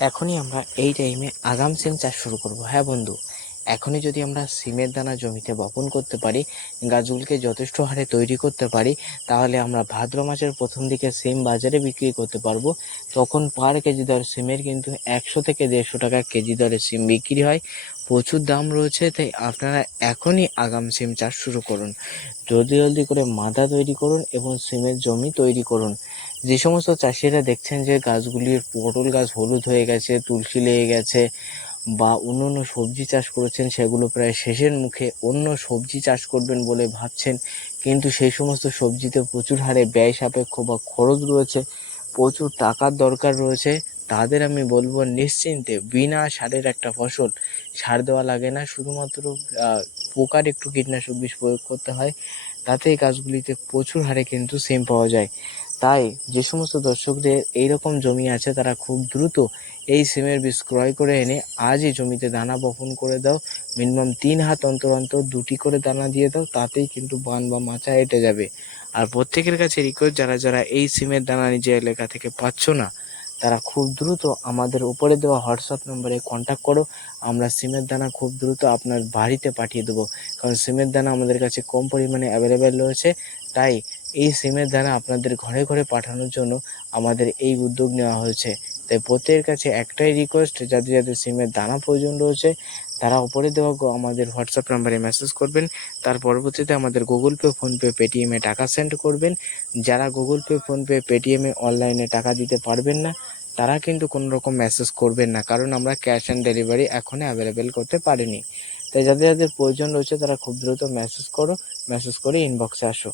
এখনই আমরা এই টাইমে আগাম সিম চাষ শুরু করব। হ্যাঁ বন্ধু? এখনই যদি আমরা সিমের দানা জমিতে বপন করতে পারি, গাছগুলিকে যথেষ্ট হারে তৈরি করতে পারি, তাহলে আমরা ভাদ্র মাসের প্রথম দিকে সিম বাজারে বিক্রি করতে পারব। তখন পার কেজি দর সিমের কিন্তু একশো থেকে দেড়শো টাকা কেজি দরে সিম বিক্রি হয়। প্রচুর দাম রয়েছে, তাই আপনারা এখনই আগাম সিম চাষ শুরু করুন। জলদি জলদি করে মাদা তৈরি করুন এবং সিমের জমি তৈরি করুন। যে সমস্ত চাষিরা দেখছেন যে গাছগুলির পটল গাছ হলুদ হয়ে গেছে, তুলসী লেগে গেছে বা অন্য অন্য সবজি চাষ করেছেন, সেগুলো প্রায় শেষের মুখে অন্য সবজি চাষ করবেন বলে ভাবছেন। কিন্তু সেই সমস্ত সবজিতে প্রচুর হারে ব্যয় সাপেক্ষ বা খরচ রয়েছে, প্রচুর টাকার দরকার রয়েছে। তাদের আমি বলব নিশ্চিন্তে বিনা সারের একটা ফসল সার দেওয়া লাগে না। শুধুমাত্র পোকার একটু কীটনাশক বিষ প্রয়োগ করতে হয়, তাতেই গাছগুলিতে প্রচুর হারে কিন্তু সিম পাওয়া যায়। তাই যে সমস্ত দর্শকদের এইরকম জমি আছে তারা খুব দ্রুত এই সিমের বীজ ক্রয় করে এনে আজই জমিতে দানা বপন করে দাও। মিনিমাম তিন হাত অন্তর অন্তর দুটি করে দানা দিয়ে দাও, তাতেই কিন্তু বান বা মাচা এঁটে যাবে। আর প্রত্যেকের কাছে রিকোয়েস্ট যারা যারা এই সিমের দানা নিজের এলাকা থেকে পাচ্ছ না তারা খুব দ্রুত আমাদের উপরে দেওয়া হোয়াটসঅ্যাপ নম্বরে কন্ট্যাক্ট করো। আমরা সিমের দানা খুব দ্রুত আপনার বাড়িতে পাঠিয়ে দেবো। কারণ সিমের দানা আমাদের কাছে কম পরিমাণে অ্যাভেলেবেল রয়েছে। তাই এই সিমের দানা আপনাদের ঘরে ঘরে পাঠানোর জন্য আমাদের এই উদ্যোগ নেওয়া হয়েছে। তাই প্রত্যেকের কাছে একটাই রিকোয়েস্ট যাদের যাদের সিমের দানা প্রয়োজন রয়েছে, তারা উপরে দেওয়া আমাদের হোয়াটসঅ্যাপ নাম্বারে মেসেজ করবেন। তার পরবর্তীতে আমাদের গুগল পে ফোনপে পেটিএমে টাকা সেন্ড করবেন। যারা গুগল পে ফোনপে পেটিএমে অনলাইনে টাকা দিতে পারবেন না, তারা কিন্তু কোনো রকম মেসেজ করবেন না, কারণ আমরা ক্যাশ অন ডেলিভারি এখনই অ্যাভেলেবেল করতে পারিনি। তাই যাদের যাদের প্রয়োজন রয়েছে, তারা খুব দ্রুত মেসেজ করো মেসেজ করে ইনবক্সে আসো।